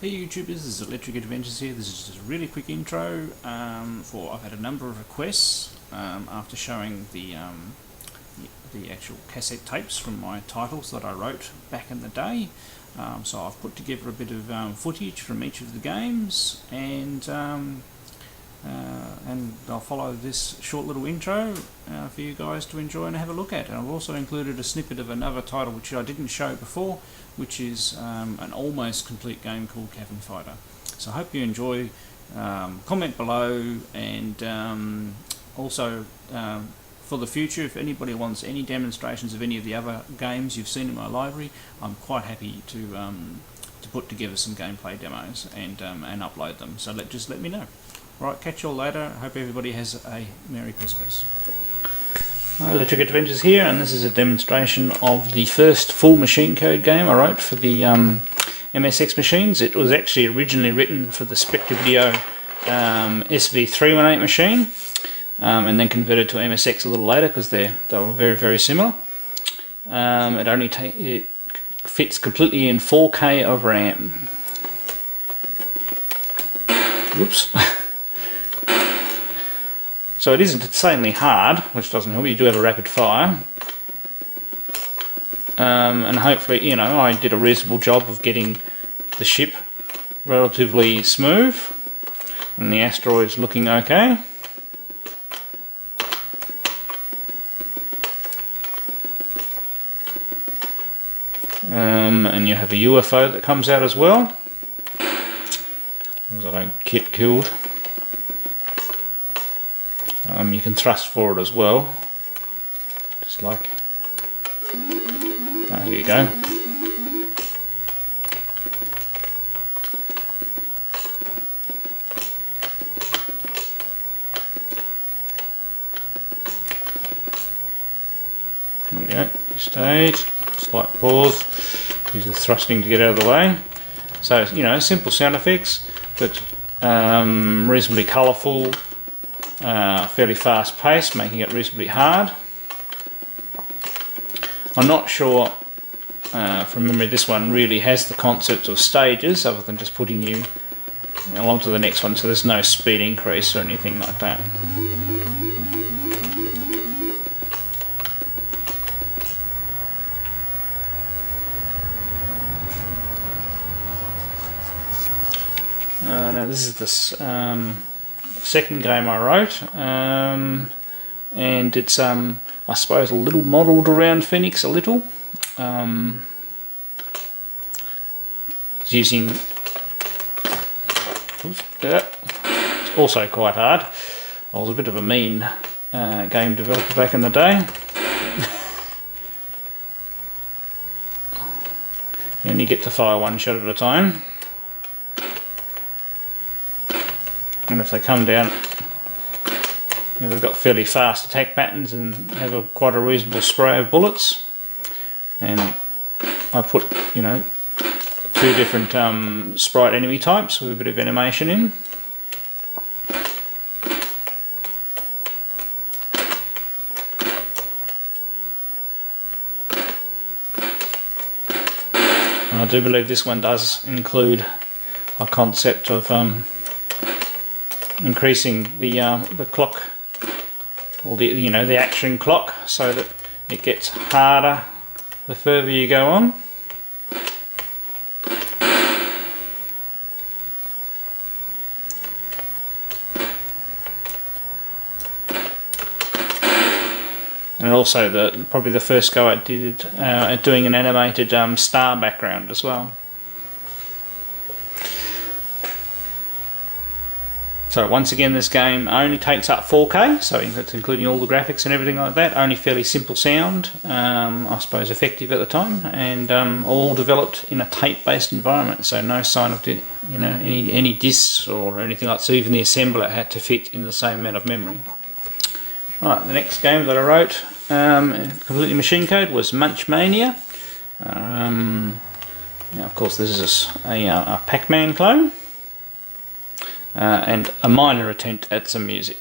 Hey YouTubers, this is Electric Adventures here. This is just a really quick intro I've had a number of requests after showing the actual cassette tapes from my titles that I wrote back in the day. So I've put together a bit of footage from each of the games, and I'll follow this short little intro for you guys to enjoy and have a look at. And I've also included a snippet of another title which I didn't show before, which is an almost complete game called Cavern Fighter. So I hope you enjoy. Comment below, and also for the future, if anybody wants any demonstrations of any of the other games you've seen in my library, I'm quite happy to put together some gameplay demos and upload them. So just let me know. Right, catch you all later. Hope everybody has a Merry Christmas. Hi, Electric Adventures here, and this is a demonstration of the first full machine code game I wrote for the MSX machines. It was actually originally written for the Spectre video SV318 machine, and then converted to MSX a little later because they were very, very similar. It fits completely in 4K over AM. Whoops. So it isn't insanely hard, which doesn't help. You do have a rapid fire, and hopefully, you know, I did a reasonable job of getting the ship relatively smooth, and the asteroids looking okay. And you have a UFO that comes out as well, as I don't get killed. You can thrust forward as well, just like, oh, here you go. There we go, stage, slight pause, use the thrusting to get out of the way. So, you know, simple sound effects, but reasonably colourful. Fairly fast pace, making it reasonably hard. I'm not sure from memory this one really has the concept of stages other than just putting you along to the next one, so there's no speed increase or anything like that. Now this is the second game I wrote, and it's I suppose a little modelled around Phoenix a little. It's using it's also quite hard. I was a bit of a mean game developer back in the day. You only get to fire one shot at a time. And if they come down, you know, they've got fairly fast attack patterns and have quite a reasonable spray of bullets. And I put, you know, two different sprite enemy types with a bit of animation in. And I do believe this one does include a concept of increasing the clock, or the action clock, so that it gets harder the further you go on. And also probably the first go I did at doing an animated star background as well. So once again, this game only takes up 4K, so that's including all the graphics and everything like that. Only fairly simple sound, I suppose effective at the time, and all developed in a tape-based environment. So no sign of any discs or anything like that. So even the assembler had to fit in the same amount of memory. Right, the next game that I wrote, completely machine code, was Munch Mania. Now, of course, this is a Pacman clone. And a minor attempt at some music.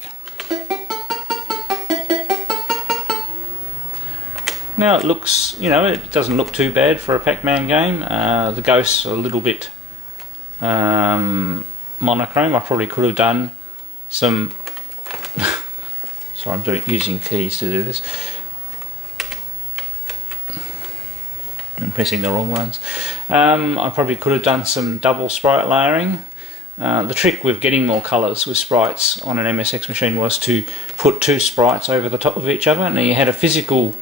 Now it looks, it doesn't look too bad for a Pacman game. The ghosts are a little bit monochrome. I probably could have done some. Sorry, I'm using keys to do this. I'm pressing the wrong ones. I probably could have done some double sprite layering. The trick with getting more colours with sprites on an MSX machine was to put 2 sprites over the top of each other, and you had a physical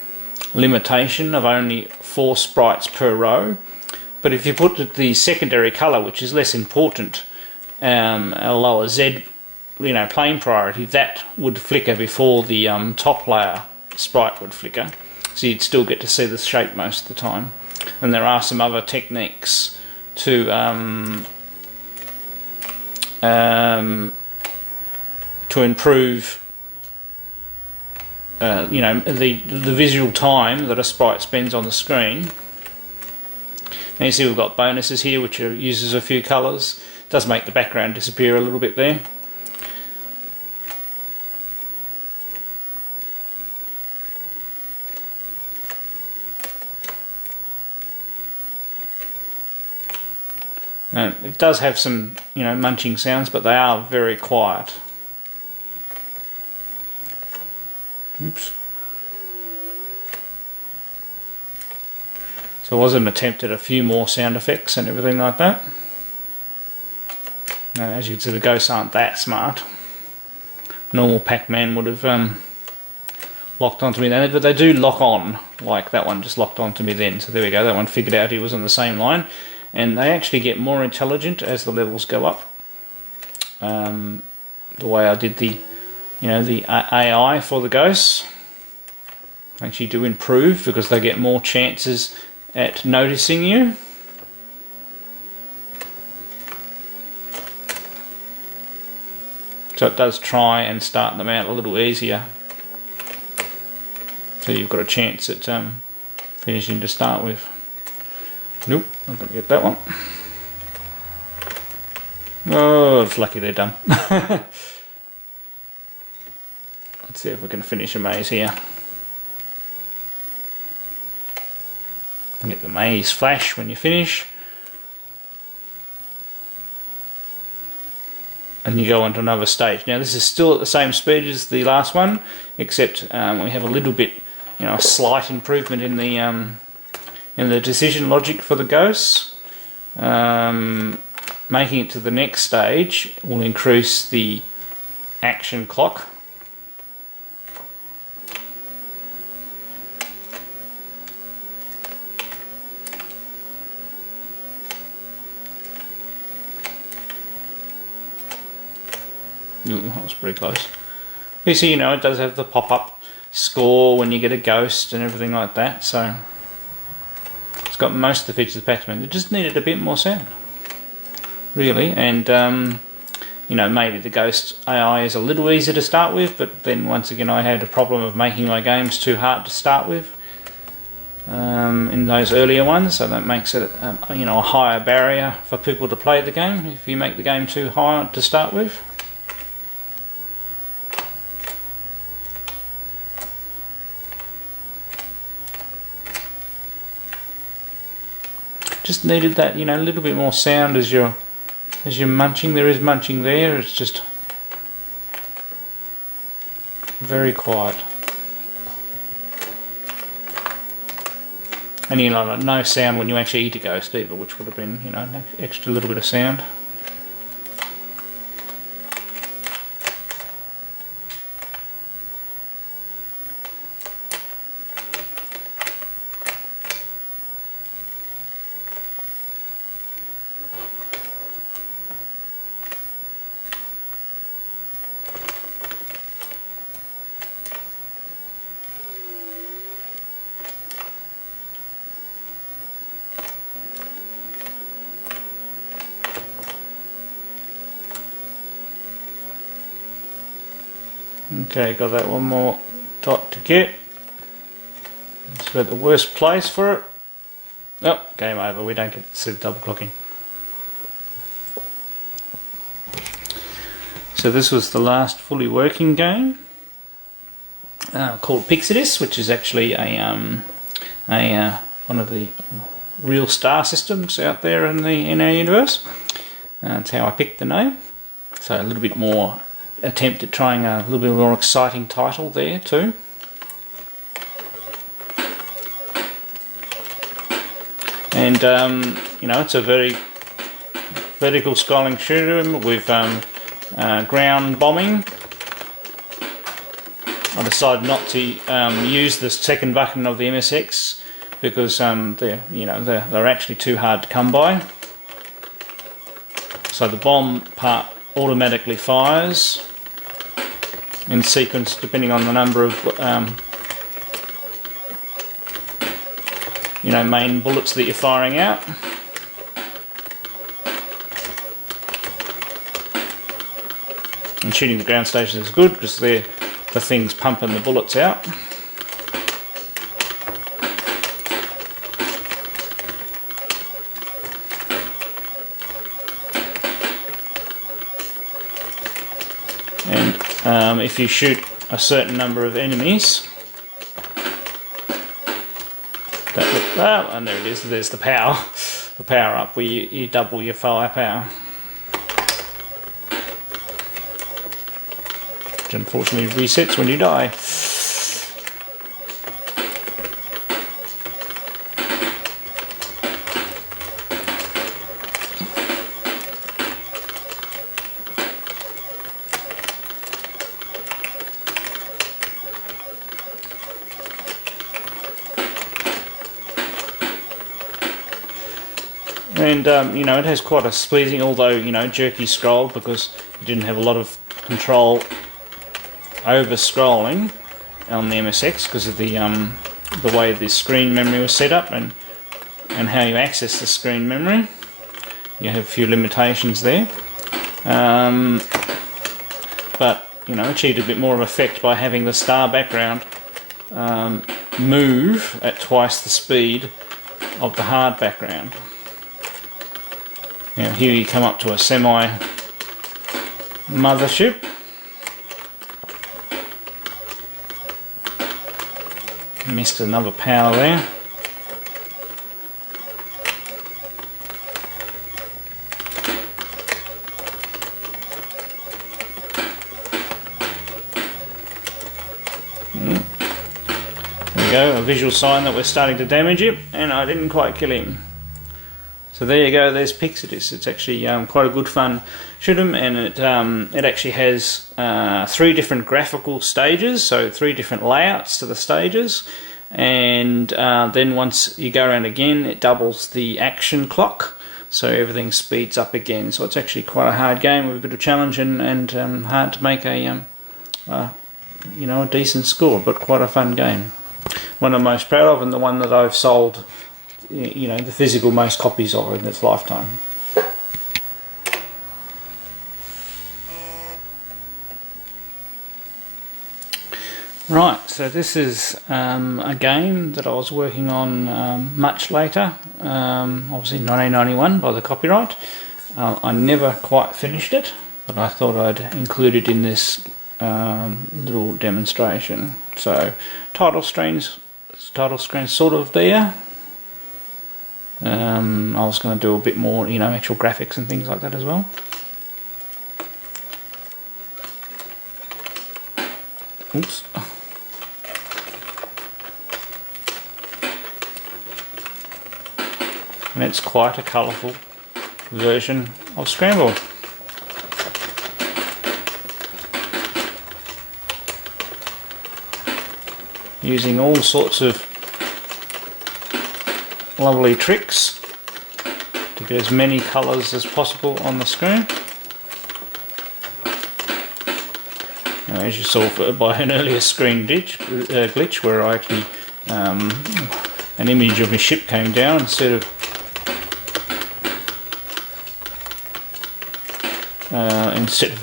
limitation of only 4 sprites per row. But if you put the secondary colour, which is less important, a lower Z, plane priority, that would flicker before the top layer sprite would flicker, so you'd still get to see the shape most of the time. And there are some other techniques to improve the visual time that a sprite spends on the screen. Now you see we've got bonuses here, which uses a few colours. It does make the background disappear a little bit there. It does have some, munching sounds, but they are very quiet. Oops. So it was an attempt at a few more sound effects and everything like that. Now, as you can see, the ghosts aren't that smart. Normal Pacman would have locked onto me then, but they do lock on, like that one just locked onto me then. So there we go, that one figured out he was on the same line. And they actually get more intelligent as the levels go up. The way I did the AI for the ghosts actually do improve, because they get more chances at noticing you. So it does try and start them out a little easier. So you've got a chance at finishing to start with. Nope, I'm going to get that one. Oh, it's lucky they're done. Let's see if we can finish a maze here. And get the maze flash when you finish. And you go on to another stage. Now this is still at the same speed as the last one, except we have a little bit, a slight improvement in the decision logic for the ghosts. Making it to the next stage will increase the action clock. That was pretty close. You see, it does have the pop-up score when you get a ghost and everything like that, so it's got most of the features of Pacman. It just needed a bit more sound, really, and maybe the ghost AI is a little easier to start with, but then once again I had a problem of making my games too hard to start with in those earlier ones, so that makes it a higher barrier for people to play the game if you make the game too hard to start with. Just needed that, a little bit more sound as you're munching. There is munching there. It's just very quiet, and no sound when you actually eat a ghost either, which would have been an extra little bit of sound. Okay, got that one more dot to get. It's about the worst place for it. Oh, game over. We don't get to see the double clocking. So this was the last fully working game called Pixie Dis, which is actually one of the real star systems out there in our universe. That's how I picked the name. So a little bit more attempt at trying a little bit more exciting title there too. And you know, it's a very vertical scrolling shooter with ground bombing. I decided not to use the second button of the MSX because they're actually too hard to come by. So the bomb part automatically fires in sequence depending on the number of main bullets that you're firing out. And shooting the ground stations is good because they're the things pumping the bullets out. And if you shoot a certain number of enemies, and there it is, there's the power up where you double your firepower. Which unfortunately resets when you die. And it has quite a pleasing, although jerky scroll, because you didn't have a lot of control over scrolling on the MSX because of the way the screen memory was set up and how you access the screen memory. You have a few limitations there, but achieved a bit more of effect by having the star background move at twice the speed of the hard background. Now here you come up to a semi mothership. Missed another power there. There we go, a visual sign that we're starting to damage him, and I didn't quite kill him. So there you go, there's Pixie Dis. It's actually quite a good fun shoot 'em, and it actually has 3 different graphical stages, so 3 different layouts to the stages, and then once you go around again it doubles the action clock, so everything speeds up again. So it's actually quite a hard game with a bit of challenge and hard to make a decent score, but quite a fun game. One I'm most proud of, and the one that I've sold the physical most copies of in its lifetime. Right, so this is a game that I was working on much later, obviously 1991 by the copyright. I never quite finished it, but I thought I'd include it in this little demonstration. So title screen's sort of there. I was going to do a bit more, actual graphics and things like that as well. Oops. And it's quite a colourful version of Scramble. Using all sorts of lovely tricks to get as many colours as possible on the screen. Now, as you saw by an earlier screen glitch where I actually an image of my ship came down instead of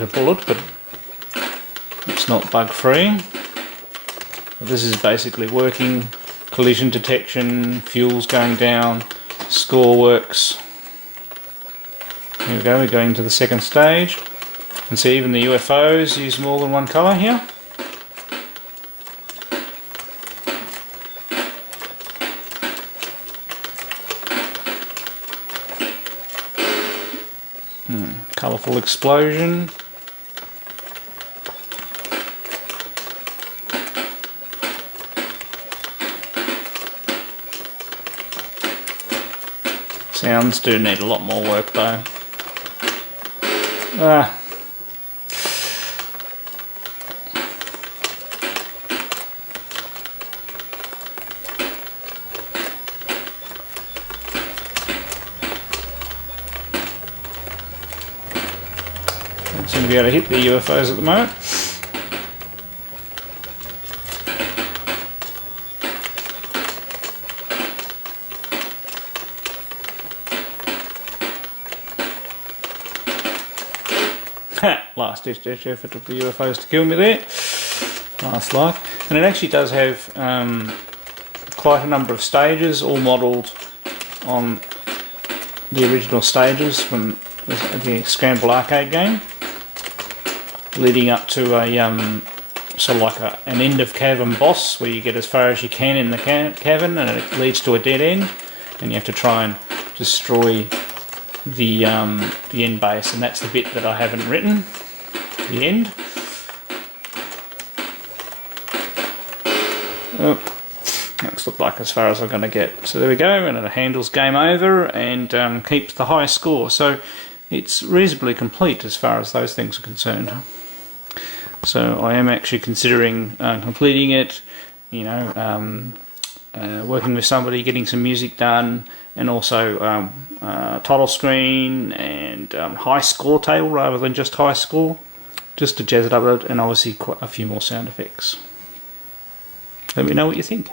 a bullet, but it's not bug free. But this is basically working. Collision detection, fuels going down, score works. Here we go, we're going to the second stage. And see, even the UFOs use more than one colour here. Wonderful explosion. Sounds do need a lot more work though. Don't seem to be able to hit the UFOs at the moment. Last ditch effort of the UFOs to kill me there. Last life. And it actually does have quite a number of stages, all modelled on the original stages from the Scramble arcade game, leading up to a sort of like an end of cavern boss where you get as far as you can in the cavern and it leads to a dead end and you have to try and destroy the end base, and that's the bit that I haven't written, the end. Oh, looks like as far as I'm going to get. So there we go, and it handles game over and keeps the high score. So it's reasonably complete as far as those things are concerned. So I am actually considering completing it, you know, working with somebody, getting some music done, and also title screen and high score table rather than just high score, just to jazz it up a bit, and obviously quite a few more sound effects. Let me know what you think.